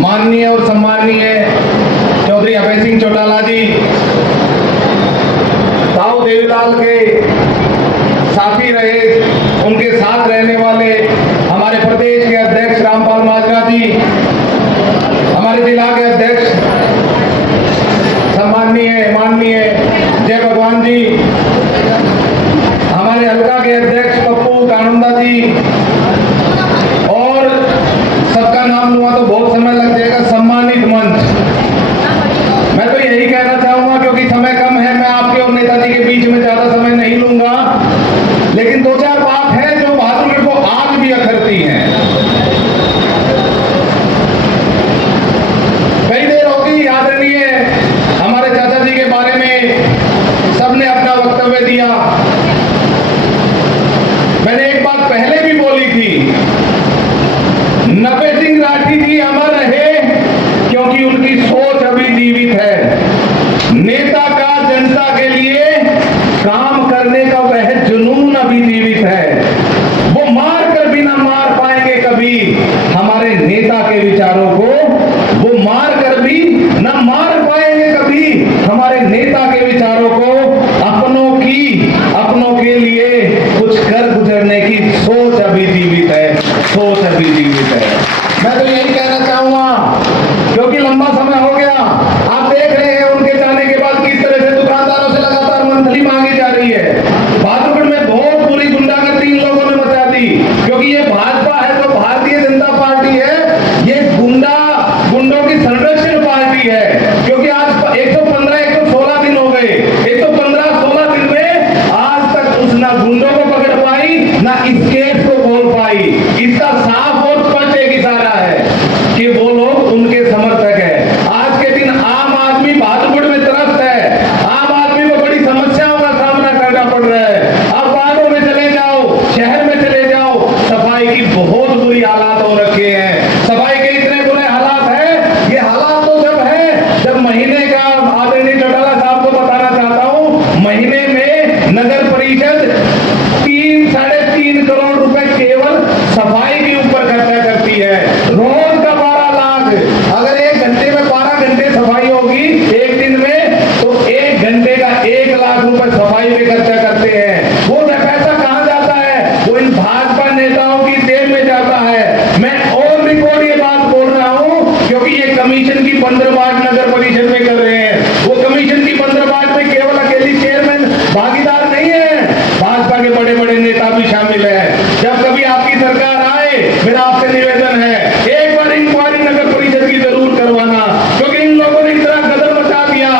माननीय और सम्माननीय चौधरी अभय सिंह चौटाला जी, ताऊ देवीलाल के साथी रहे, उनके साथ रहने वाले हमारे प्रदेश के अध्यक्ष रामपाल माजरा जी, हमारे जिला के अध्यक्ष सम्माननीय माननीय जय भगवान जी, हमारे हल्का के अध्यक्ष पप्पू कानूनदा जी, और सबका नाम लूंगा तो बहुत समय लग जाएगा, सम्मानित मंच। मैं तो यही कहना चाहूंगा, क्योंकि समय कम है, मैं आपके और नेताजी के बीच में ज्यादा समय नहीं लूंगा, लेकिन दो चार बात है जो बहादुरगढ़ को आज भी अखरती हैं। कई देर होगी आदरणीय हमारे चाचा जी के बारे में सबने अपना वक्तव्य दिया। मैंने एक बात पहले भी बोली थी, नफे सिंह राठी जी अमर रहे क्योंकि उनकी सोच अभी जीवित है। नेता का जनता के लिए काम करने का वह जुनून अभी जीवित है। वो मार कर भी ना मार पाएंगे कभी हमारे नेता के विचारों को, वो मार कर भी ना मार पाएंगे कभी हमारे नेता के विचारों को। अपनों के लिए कुछ कर गुजरने की सोच अभी जीवित है, सोच अभी जीवित है। मैं तो यही कहना चाहूंगा, क्योंकि लंबा समय हो गया, आप देख रहे हैं उनके जाने के बाद किस तरह से दुकानदारों से लगातार मंथली मांगी जा रही है। बहादुरगढ़ में बहुत बुरी गुंडागर्दी इन लोगों ने मचा दी, क्योंकि ये भाजपा है तो भारतीय जनता पार्टी है, ये गुंडों की संरक्षण पार्टी है। क्योंकि आज 115-116 दिन हो गए, 115-16 दिन में आज तक उसने गुंडों को पकड़ पाई ना इस केस को बोल पाई। इसका साफ और स्पष्ट एक इशारा है कि वो लोग उनके समर्थक है। आज के दिन आम आदमी बहादुरगढ़ में त्रस्त है, आम आदमी को बड़ी समस्याओं का सामना करना पड़ रहा है। अब गांवों में चले जाओ, शहर में चले जाओ, सफाई की बहुत बुरी हालात हो रखे हैं। सफाई के इतने बुरे हालात है, ये हालात तो जब है जब महीने का, आदरणीय चौटाला साहब को बताना चाहता हूं, महीने में नगर परिषद 3-3.5 करोड़ रुपए केवल सफाई के ऊपर खर्चा करती है। रोज का 12 लाख, अगर 1 घंटे में 12 घंटे सफाई होगी एक दिन में, तो 1 घंटे का 1 लाख रुपए सफाई में खर्चा करते हैं। वो पैसा कहां जाता है? वो इन भाजपा नेताओं की जेब में जाता है। मैं और रिकॉर्ड ये बात बोल रहा हूं, क्योंकि ये कमीशन की 15 बात नगर परिषद में कर रहे हैं। वो कमीशन की 15 बात में केवल अकेली चेयरमैन भागीदार नहीं है, भाजपा के बड़े बड़े नेता भी शामिल है। जब कभी आपकी सरकार आए, मेरा आपसे निवेदन है, एक बार इंक्वायरी नगर परिषद की जरूर करवाना, क्योंकि इन लोगों ने इतना कदर मचा दिया।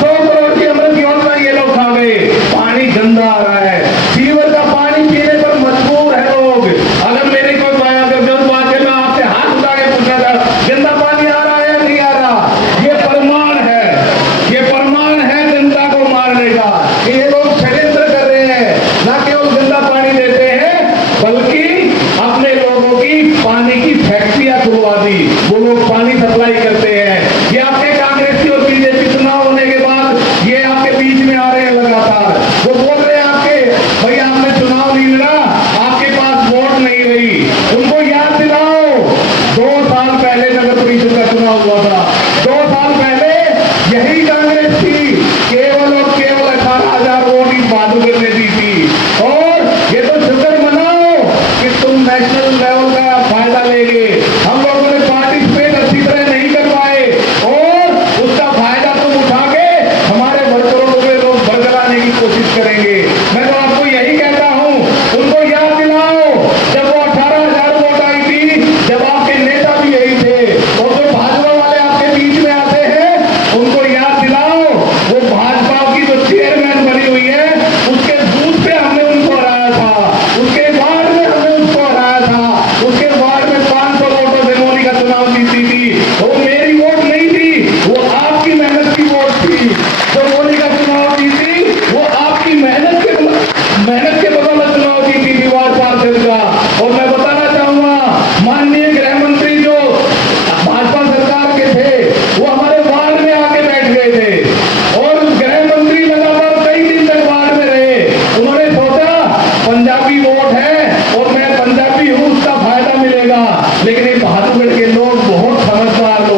100 करोड़ की अमृत योजना ये लोग खा गए। पानी गंदा आ रहा है, सीवर का पानी पीने पर मजबूर है लोग। अगर मेरे को बात है, मैं आपसे हाथ उठा के पूछा था, गंदा पानी आ रहा है या नहीं आ रहा? ये प्रमाण है, ये प्रमाण है जनता को मारने का। ये लोग षड्यंत्र कर रहे हैं, ना केवल गंदा पानी देते हैं, बल्कि अपने लोगों की पानी की फैक्ट्रियां खुलवा दी। वो लोग पानी सप्लाई करते हैं। ये आपके कांग्रेसी और बीजेपी चुनाव होने के बाद ये आपके बीच में आ रहे हैं लगातार। वो बोल रहे हैं आपके, भाई आपने चुनाव नहीं लड़ा, आपके पास वोट नहीं रही। उनको याद दिलाओ, 2 साल पहले नगर परिषद का चुनाव हुआ था। 2 साल पहले यही कांग्रेस थी, केवल और केवल 18,000 वोट इस बहादुरगढ़ ने दी थी। और ये तो शुक्र मनाओ कि तुम नेशनल लेवल का फायदा लेंगे। हम लोगों ने पार्टिसिपेट अच्छी तरह नहीं कर पाए, और उसका फायदा तुम उठा के हमारे वर्करों को लोग बरगलाने की कोशिश करेंगे। मैं तो आपको यही कहता हूं, उनको याद दिलाओ, जब वो 18,000 वोट आई थी, जब आपके नेता भी यही थे, और जो भाजपा वाले आपके बीच में आते हैं, उनको याद दिलाओ, वो भाजपा की जो चेयरमैन बनी हुई है, उसके बूथ पे हमने उनको हराया था, उसके वार्ड में हमने उसको हराया था, उसके वार्ड में 500 वोटों से मोदी का चुनाव जीती थी। वो मेरी वोट नहीं थी, वो आपकी मेहनत की वोट थी। जो मोदी का चुनाव जीती, वो आपकी मेहनत के बदौलत चुनाव जीती थी वार्ड पार्षद का। और मैं बताना चाहूंगा, माननीय गृह मंत्री जो भाजपा सरकार के थे, वो हमारे वार्ड में आके बैठ गए थे, और गृह मंत्री लगातार कई दिन तक वार्ड में रहे। उन्होंने सोचा पंजाबी वोट है और मैं पंजाबी हूं, उसका फायदा मिलेगा। लेकिन ये बहादुरगढ़ के लोग बहुत समझदार लोग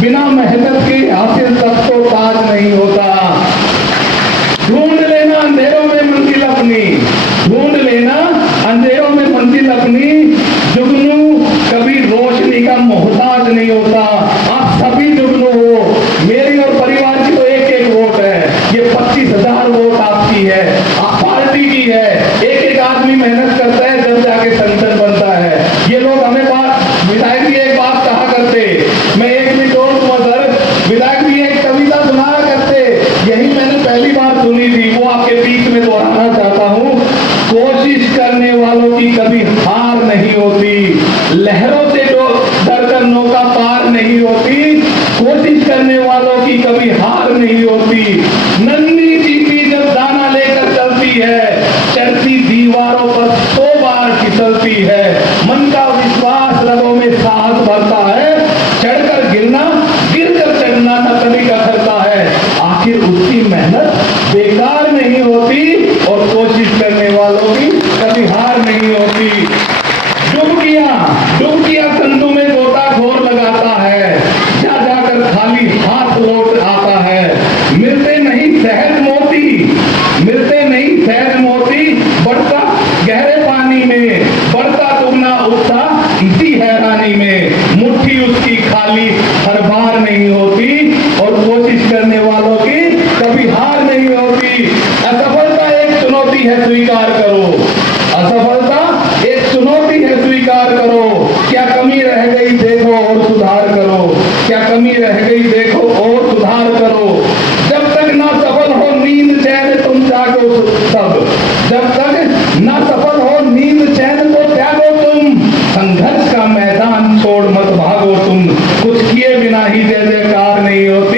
बिना मेहनत के हासिल तक तो ताज नहीं होता। ढूंढ लेना अंधेरों में मंजिल अपनी, ढूंढ लेना अंधेरों में मंजिल अपनी, जुगनू कभी रोशनी का मोहताज नहीं होता। आप सभी जुगनू हो, मेरी और परिवार की तो एक एक वोट है, ये 25,000 वोट आपकी है, आप पार्टी की है। एक एक आदमी मेहनत करता है जब जाके संसद बनता है। ये लोग हमें विधायक जी एक बात कहा करते, मैं एक भी जोड़ दूंगा सर, विधायक जी एक कविता सुनाया करते, यही मैंने पहली बार सुनी थी, वो आपके बीच में दोहराना चाहता हूँ। कोशिश करने वालों की कभी हार नहीं होती, लहरों से जो डरकर नौका पार नहीं होती, कोशिश करने वालों की कभी हार नहीं होती। नन्ही चींटी जब दाना लेकर चलती है, चढ़ती दीवारों पर 100 बार फिसलती है। मन का विश्वास रगों में साहस भरता है, चढ़कर गिरना गिरकर चढ़ना न कभी का करता है। आखिर उसकी मेहनत बेकार नहीं होती और कोशिश करने वालों की कभी हार नहीं होती। डुबकियां कंधों में गोताखोर लगाता है, जा जाकर खाली हाथ लौट आता है। मिलते नहीं शहद मोती, मिलते नहीं शहद मोती, बढ़ता गहरे पानी में, बढ़ता दुगना उठता इसी हैरानी में। मुट्ठी उसकी खाली हर बार नहीं होती और कोशिश करने वालों की कभी हार नहीं होती। असफलता एक चुनौती है, स्वीकार करो, असफलता एक चुनौती है, स्वीकार करो। क्या कमी रह गई देखो और सुधार करो, क्या कमी रह गई देखो और सुधार करो। जब तक ना सफल हो नींद चैन तुम जागो सब, जब तक ना सफल हो नींद चैन तो त्यागो तुम। संघर्ष का मैदान छोड़ मत भागो तुम, कुछ किए बिना ही जय जयकार नहीं होती।